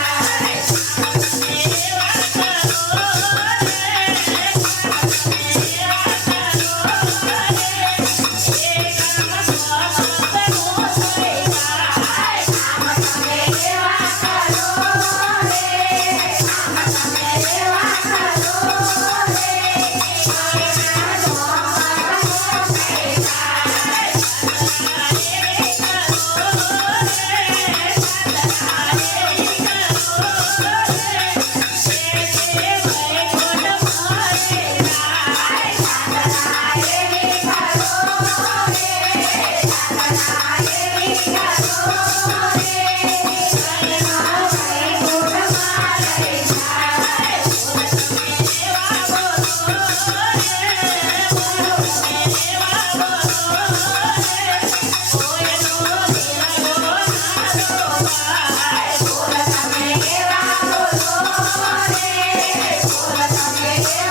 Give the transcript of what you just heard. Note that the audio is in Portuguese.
mais. Yes.